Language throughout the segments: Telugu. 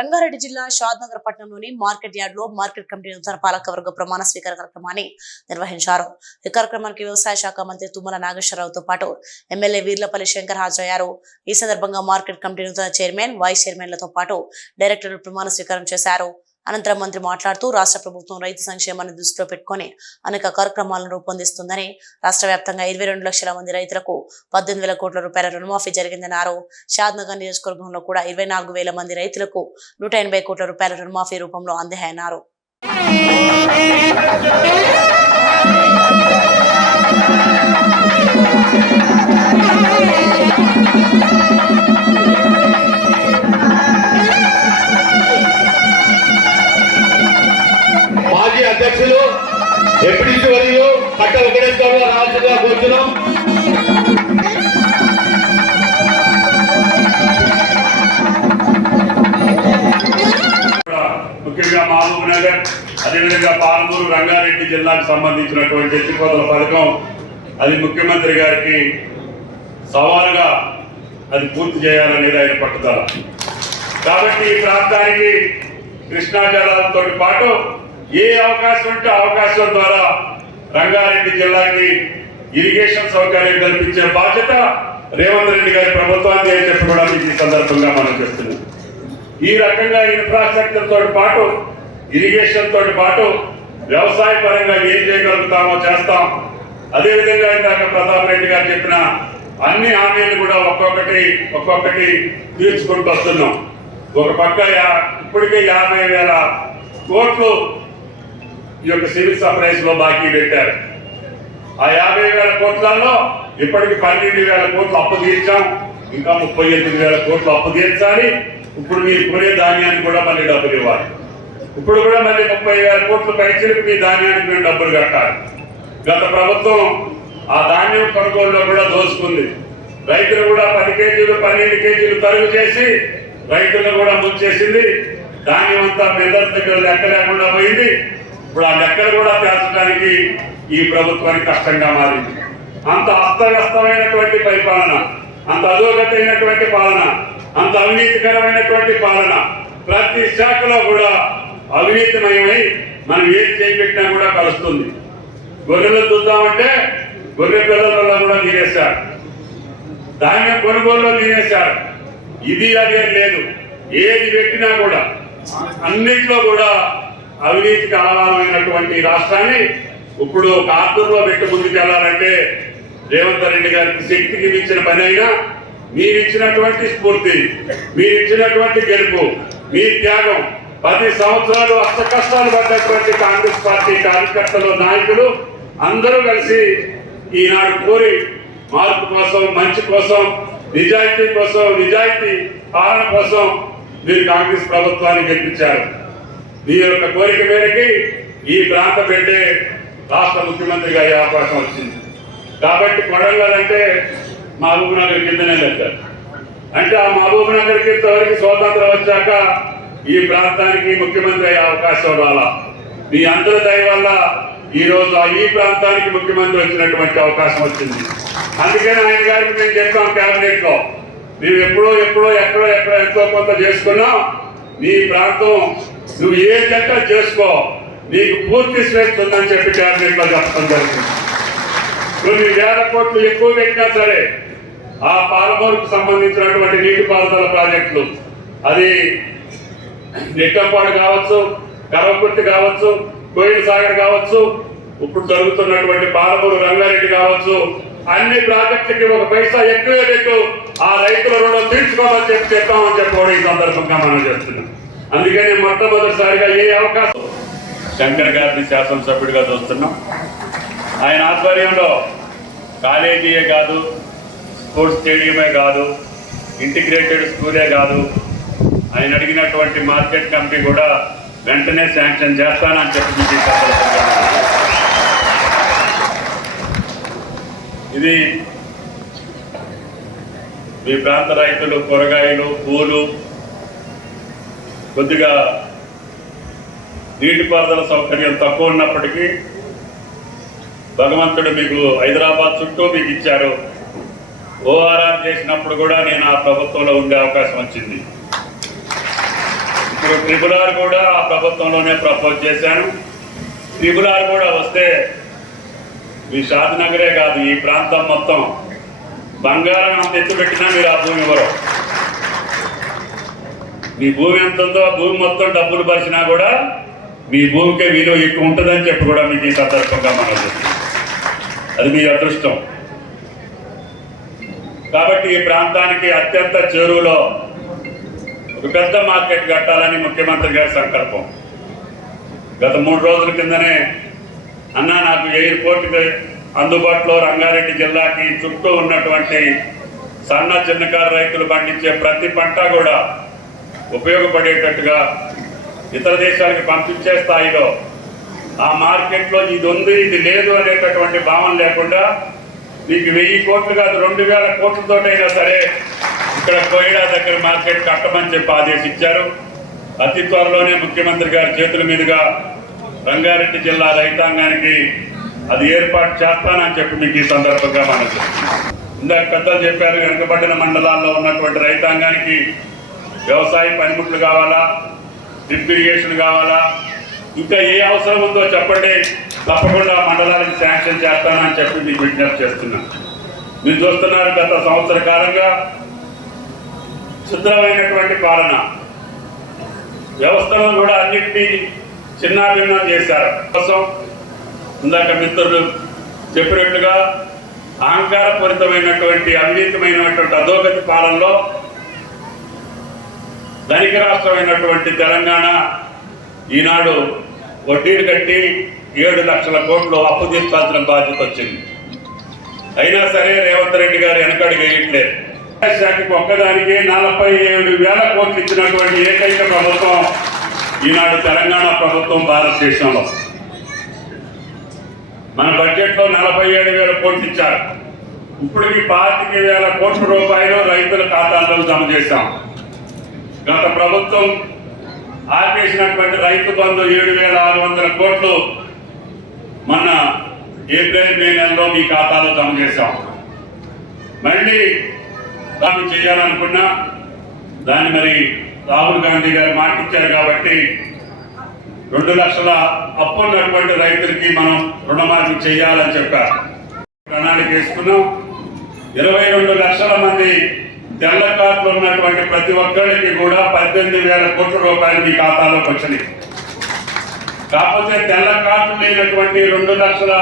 రంగారెడ్డి జిల్లా షాద్నగర్ పట్టణంలోని మార్కెట్ యార్డ్లో మార్కెట్ కమిటీ నూతన పాలకవర్గ ప్రమాణ స్వీకార కార్యక్రమాన్ని నిర్వహించారు. ఈ కార్యక్రమానికి వ్యవసాయ శాఖ మంత్రి తుమ్మల నాగేశ్వరరావుతో పాటు ఎమ్మెల్యే వీర్లపల్లి శంకర్ హాజరయ్యారు. ఈ సందర్భంగా మార్కెట్ కమిటీ నూతన చైర్మన్ వైస్ చైర్మన్లతో పాటు డైరెక్టర్లు ప్రమాణ స్వీకారం చేశారు. అనంతరం మంత్రి మాట్లాడుతూ రాష్ట్ర ప్రభుత్వం రైతు సంక్షేమాన్ని దృష్టిలో పెట్టుకొని అనేక కార్యక్రమాలను రూపొందిస్తుందని రాష్ట్ర వ్యాప్తంగా ఇరవై రెండు లక్షల మంది రైతులకు పద్దెనిమిది వేల కోట్ల రూపాయల రుణమాఫీ జరిగిందన్నారు షాద్నగర్ నియోజకవర్గంలో కూడా ఇరవై నాలుగు వేల మంది రైతులకు నూట ఎనభై కోట్ల రూపాయల రుణమాఫీ రూపంలో అందాయన్నారు మాజీ అదేవిధంగా పాలమూరు రంగారెడ్డి జిల్లాకు సంబంధించినటువంటి ఎత్తిపోతల పథకం అది ముఖ్యమంత్రి గారికి సవాలుగా అది పూర్తి చేయాలనేది ఆయన పట్టుదల. కాబట్టి ఈ ప్రాంతానికి కృష్ణా జలాలతో పాటు ఏ అవకాశం ఉంటే అవకాశం ద్వారా రంగారెడ్డి జిల్లాకి ఇరిగేషన్ సౌకర్యం కల్పించే బాధ్యత రేవంత్ రెడ్డి గారి ప్రభుత్వాన్ని అని చెప్పి కూడా ఈ సందర్భంగా మనం చేస్తున్నాం ఈ రకంగా ఇన్ఫ్రాస్ట్రక్చర్ తోటి పాటు ఇరిగేషన్ తోటి పాటు వ్యవసాయ పరంగా ఏం చేయగలుగుతామో చేస్తాం. అదేవిధంగా ఇందాక ప్రతాప్ రెడ్డి గారు చెప్పిన అన్ని హామీలు కూడా ఒక్కొక్కటి ఒక్కొక్కటి తీర్చుకుంటూ వస్తున్నాం. ఒక పక్క ఇప్పటికే యాభై వేల కోట్లు ఈ యొక్క సివిల్ సప్లైస్లో బాకీ పెట్టారు. ఆ యాభై వేల కోట్లలో ఇప్పటికి పన్నెండు వేల కోట్లు అప్పు తీర్చాం. ఇంకా ముప్పై ఎనిమిది వేల కోట్లు అప్పు తీర్చాలి. ఇప్పుడు మీరు కొనే ధాన్యానికి కూడా మళ్ళీ డబ్బులు ఇవ్వాలి. ఇప్పుడు కూడా మళ్ళీ ముప్పై వేల కోట్లు పైసలకు మీ ధాన్యానికి మేము డబ్బులు కట్టాలి. గత ప్రభుత్వం ఆ ధాన్యం కొనుగోలులో కూడా దోచుకుంది రైతులు కూడా పది కేజీలు పన్నెండు కేజీలు తరుగు చేసి రైతులను కూడా ముంచేసింది. ధాన్యం అంతా మిల్లర్ దగ్గర లెక్క లేకుండా పోయింది. ఇప్పుడు ఆ లెక్కలు కూడా పేర్చడానికి ఈ ప్రభుత్వానికి కష్టంగా మారింది. అంత అస్తవ్యస్తమైనటువంటి పరిపాలన అంత అధోగతైనటువంటి పాలన అంత అవినీతికరమైనటువంటి పాలన ప్రతి శాఖలో కూడా అవినీతిమయమై మనం ఏది చేపెట్టినా కూడా కలుస్తుంది. గొర్రెలు చూద్దామంటే గొర్రె పిల్లలలో కూడా తీరేశారు ధాన్యం కొనుగోలులో తీరేశారు ఇది అదే లేదు. ఏది పెట్టినా కూడా అన్నిట్లో కూడా అవినీతికి ఆధారమైనటువంటి రాష్ట్రాన్ని ఇప్పుడు కార్టూర్లో పెట్టి ముందుకెళ్ళాలంటే రేవంత్ రెడ్డి గారికి శక్తికి ఇచ్చిన పని అయినా మీరు ఇచ్చినటువంటి స్ఫూర్తి మీరు ఇచ్చినటువంటి గెలుపు మీ త్యాగం పది సంవత్సరాలు అష్ట కష్టాలు పడ్డటువంటి కాంగ్రెస్ పార్టీ కార్యకర్తలు నాయకులు అందరూ కలిసి ఈనాడు కోరి మార్పు కోసం మంచి కోసం నిజాయితీ కోసం నిజాయితీ పాలన కోసం మీరు కాంగ్రెస్ ప్రభుత్వాన్ని గెలిపించారు. మీ యొక్క కోరిక మేరకి ఈ ప్రాంత బిడ్డే రాష్ట్ర ముఖ్యమంత్రిగా అయ్యే అవకాశం వచ్చింది. కాబట్టి కొడంగల్ అంటే మహబూబ్ నగర్ కిందనే లెక్క. అంటే ఆ మహబూబ్ నగర్ కింద వరకు స్వాతంత్రం వచ్చాక ఈ ప్రాంతానికి ముఖ్యమంత్రి అయ్యే అవకాశం రాలా. మీ అందరి దయ వల్ల ఈరోజు ఈ ప్రాంతానికి ముఖ్యమంత్రి వచ్చినటువంటి అవకాశం వచ్చింది. అందుకని ఆయన గారికి మేము చెప్పాం కేబినెట్లో నువ్వు ఎప్పుడో ఎప్పుడో ఎక్కడో ఎక్కడో ఎంతో కొంత చేసుకున్నావు నీ ప్రాంతం నువ్వు ఏ చెట్ట చేసుకో. నీకు పూర్తి స్వేచ్ఛ ఉందని చెప్పి కేబినెట్లో చెప్పడం జరుగుతుంది కొన్ని వేల కోట్లు ఎక్కువ పెట్టినా సరే ఆ పాలమూరుకు సంబంధించినటువంటి నీటిపారుదల ప్రాజెక్టులు అది నిట్టంపాడు కావచ్చు కరవకుర్తి కావచ్చు కోయిల్ సాగర్ కావచ్చు ఇప్పుడు జరుగుతున్నటువంటి పాలమూరు రంగారెడ్డి కావచ్చు అన్ని ప్రాజెక్టులకి ఒక పైసా ఎక్కువే పెట్టు ఆ రైతుల రుణం తీర్చుకోవాలని చెప్పి చెప్పామని చెప్పుకోవడం ఈ సందర్భంగా మనం చేస్తున్నాం అందుకని మొట్టమొదటిసారిగా ఏ అవకాశం? శంకర్ గారిని శాసనసభ్యుడిగా చూస్తున్నాం. ఆయన ఆధ్వర్యంలో కాలేజీయే కాదు స్పోర్ట్స్ స్టేడియమే కాదు ఇంటిగ్రేటెడ్ స్కూలే కాదు ఆయన అడిగినటువంటి మార్కెట్ కమిటీ కూడా వెంటనే శాంక్షన్ చేస్తానని చెప్పి ఇది మీ ప్రాంత రైతులు కూరగాయలు పూలు కొద్దిగా నీటిపారుదల సౌకర్యం తక్కువ ఉన్నప్పటికీ భగవంతుడు మీకు హైదరాబాద్ చుట్టూ మీకు ఇచ్చారు. ఓఆర్ఆర్ చేసినప్పుడు కూడా నేను ఆ ప్రభుత్వంలో ఉండే అవకాశం వచ్చింది. ఇప్పుడు ట్రిపుల్ ఆర్ కూడా ఆ ప్రభుత్వంలోనే ప్రపోజ్ చేశాను. ట్రిపుల్ ఆర్ కూడా వస్తే మీ షాద్ నగరే కాదు ఈ ప్రాంతం మొత్తం. బంగారం అంత ఎత్తు పెట్టినా మీరు ఆ భూమి ఇవ్వరు. మీ భూమి ఎంత ఉందో ఆ భూమి మొత్తం డబ్బులు పరిచినా కూడా మీ భూమికే విలువ ఎక్కువ ఉంటుందని చెప్పి కూడా మీకు ఈ సందర్భంగా మనం అది మీ అదృష్టం. కాబట్టి ఈ ప్రాంతానికి అత్యంత చేరువలో ఒక పెద్ద మార్కెట్ కట్టాలని ముఖ్యమంత్రి గారి సంకల్పం. గత మూడు రోజుల కిందనే అన్న నాకు ఎయిర్పోర్ట్కి అందుబాటులో రంగారెడ్డి జిల్లాకి చుట్టూ ఉన్నటువంటి సన్న చిన్నకారు రైతులు పండించే ప్రతి పంట కూడా ఉపయోగపడేటట్టుగా ఇతర దేశాలకు పంపించే స్థాయిలో ఆ మార్కెట్లో ఇది ఉంది ఇది లేదు అనేటటువంటి భావన లేకుండా మీకు వెయ్యి కోట్లు కాదు రెండు వేల కోట్లతోటైనా సరే ఇక్కడ కోయిడా దగ్గర మార్కెట్ కట్టమని చెప్పి ఆదేశించారు. అతి త్వరలోనే ముఖ్యమంత్రి గారి చేతుల మీదుగా రంగారెడ్డి జిల్లా రైతాంగానికి అది ఏర్పాటు చేస్తానని చెప్పి మీకు ఈ సందర్భంగా మనకు ఇందాక పెద్దలు చెప్పారు వెనుకబడిన మండలాల్లో ఉన్నటువంటి రైతాంగానికి వ్యవసాయ పనిముట్లు కావాలా? డ్రిప్ ఇరిగేషన్ కావాలా? ఇంకా ఏ అవసరం ఉందో చెప్పండి. తప్పకుండా మండలానికి శాంక్షన్ చేస్తానని చెప్పి మీకు విజ్ఞప్తి చేస్తున్నాను మీరు చూస్తున్నారు గత సంవత్సర కాలంగా శుద్ధమైనటువంటి పాలన. వ్యవస్థలను కూడా అన్నింటినీ చిన్నాభిన్నం చేశారు. కోసం ఇందాక మిత్రులు చెప్పినట్టుగా అహంకారపూరితమైనటువంటి అవినీతమైనటువంటి అధోగతి పాలనలో ధనిక రాష్ట్రమైనటువంటి తెలంగాణ ఈనాడు వడ్డీలు కట్టి ఏడు లక్షల కోట్లు అప్పు తీసుకోవాల్సిన బాధ్యత వచ్చింది. అయినా సరే రేవంత్ రెడ్డి గారు వెనకడుగు వేయట్లేదు. శాఖకు ఒక్కదానికి నలభై ఏడు వేల కోట్లు ఇచ్చినటువంటి ఏకైక ప్రభుత్వం ఈనాడు తెలంగాణ ప్రభుత్వం భారతదేశంలో. మన బడ్జెట్లో నలభై ఏడు వేల కోట్లు ఇచ్చారు. ఇప్పటికి పాతిక వేల కోట్ల రూపాయలు రైతుల ఖాతాల్లో జమ చేశాం. గత ప్రభుత్వం ఆపేసినటువంటి రైతు బంధు ఏడు వేల ఆరు వందల కోట్లు మన ఏప్రిల్ మే నెలలో మీ ఖాతాలో జమ చేశాం. మళ్ళీ దాన్ని చేయాలనుకున్నా దాన్ని మరి రాహుల్ గాంధీ గారు మాటిచ్చారు కాబట్టి రెండు లక్షల అప్పు ఉన్నటువంటి రైతులకి మనం రుణమాఫీ చేయాలని చెప్పారు. ప్రణాళిక వేసుకున్నాం. ఇరవై రెండు లక్షల మంది తెల్ల కార్డులు ఉన్నటువంటి ప్రతి ఒక్కరికి కూడా పద్దెనిమిది వేల కోట్ల రూపాయలు మీ ఖాతాలోకి వచ్చినాయి. కాకపోతే తెల్ల కార్డు లేనటువంటి రెండు లక్షల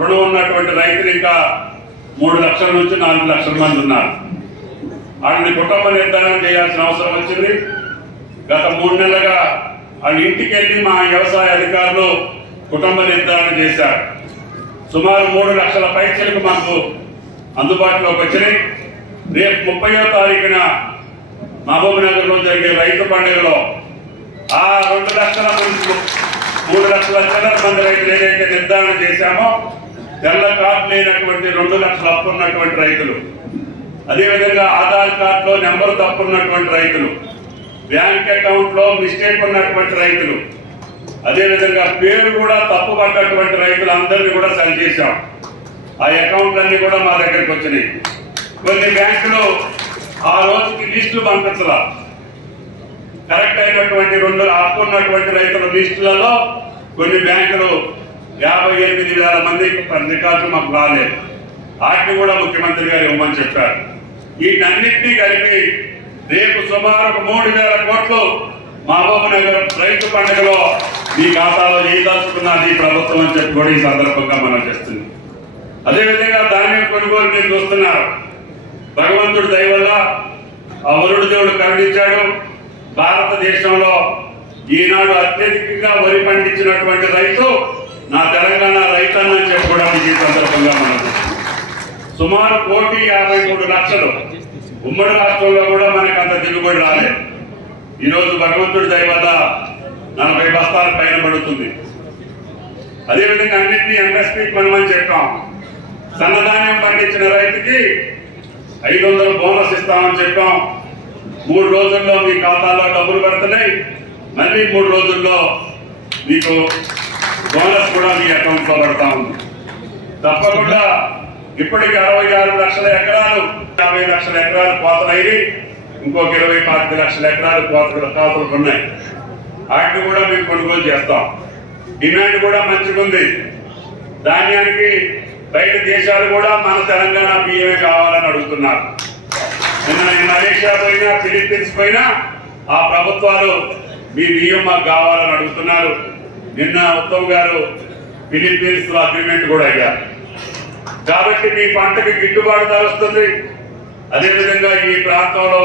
రుణం ఉన్నటువంటి రైతులు ఇంకా మూడు లక్షల నుంచి నాలుగు లక్షల మంది ఉన్నారు. ఆయన్ని కుటుంబ నిర్ధారణ చేయాల్సిన అవసరం వచ్చింది. గత మూడు నెలలుగా వాళ్ళ ఇంటికి వెళ్ళి మా వ్యవసాయ అధికారులు కుటుంబ నిర్ధారణ చేశారు. సుమారు మూడు లక్షల పైసలకు మాకు అందుబాటులోకి వచ్చినాయి. రేపు ముప్పయో తారీఖున మహబూబ్నగర్లో జరిగే రైతు పండుగలో ఆ రెండు లక్షల మూడు లక్షల చిల్లర మంది రైతులు ఏదైతే నిర్ధారణ చేశామో తెల్ల కార్డు లేనటువంటి రెండు లక్షల అప్పు ఉన్నటువంటి రైతులు అదేవిధంగా ఆధార్ కార్డులో నెంబర్ తప్పు ఉన్నటువంటి రైతులు. బ్యాంక్ అకౌంట్లో మిస్టేక్ ఉన్నటువంటి రైతులు. అదేవిధంగా పేరు కూడా తప్పు పడ్డటువంటి రైతులందరినీ కూడా సరి చేశాం. ఆ అకౌంట్లన్నీ కూడా మా దగ్గరికి వచ్చినాయి. కొన్ని బ్యాంకులు ఆ రోజుకి లిస్టులు పంపించలా. కరెక్ట్ అయినటువంటి రెండు ఆపుకున్నటువంటి రైతుల లిస్టులలో కొన్ని బ్యాంకులు యాభై ఎనిమిది వేల మంది రికార్డులు మాకు రాలేదు. వాటిని కూడా ముఖ్యమంత్రి గారు ఇవ్వమని చెప్పారు. వీటన్నిటినీ కలిపి రేపు సుమారు మూడు వేల కోట్లు మహబూబ్ నగర్ రైతు పండుగలో మీ ఖాతాలో వేయదలుచుకున్నది ఈ ప్రభుత్వం అని చెప్పి కూడా ఈ సందర్భంగా మనం చేస్తుంది అదేవిధంగా ధాన్యం కొనుగోలు మీరు చూస్తున్నారు. భగవంతుడు దయవల్ల అవరుడు వరుడు దేవుడు కరుణించాడు. భారతదేశంలో ఈనాడు అత్యధికంగా వరి పండించినటువంటి రైతు నా తెలంగాణ రైతన్న అని చెప్పి కూడా ఈ సందర్భంగా మనం సుమారు కోటి యాభై మూడు లక్షలు ఉమ్మడి రాష్ట్రంలో కూడా మనకి అంత దిగుబడి రాలేదు. ఈరోజు భగవంతుడి దయ వల్ల నలభై బస్తాల పైన పడుతుంది. అదేవిధంగా అన్నింటినీ ఎంఎస్పీకి మనమని చెప్పాం. సన్నధాన్యం పండించిన రైతుకి ఐదు వందల బోనస్ ఇస్తామని చెప్పాం. మూడు రోజుల్లో మీ ఖాతాలో డబ్బులు పడుతున్నాయి. మళ్ళీ మూడు రోజుల్లో మీకు బోనస్ కూడా మీ అకౌంట్లో పడతా ఉంది. తప్పకుండా ఇప్పటికి అరవై ఆరు లక్షల ఎకరాలు యాభై లక్షల ఎకరాలు కోతలయ్యి ఇంకొక ఇరవై పాతిక లక్షల ఎకరాలు కోతలు కోతలు ఉన్నాయి. వాటిని కూడా మేము కొనుగోలు చేస్తాం. డిమాండ్ కూడా మంచిగా ఉంది. ధాన్యానికి బయట దేశాలు కూడా మన తెలంగాణ బియ్యమే కావాలని అడుగుతున్నారు. నిన్న మలేషియా పోయినా ఫిలిప్పీన్స్ పోయినా ఆ ప్రభుత్వాలు మీ బియ్యం మాకు కావాలని అడుగుతున్నారు. నిన్న ఉత్తమ్ గారు ఫిలిప్పీన్స్లో అగ్రిమెంట్ కూడా అయ్యారు. కాబట్టి మీ పంటకి గిట్టుబాటు ధర వస్తుంది. అదేవిధంగా ఈ ప్రాంతంలో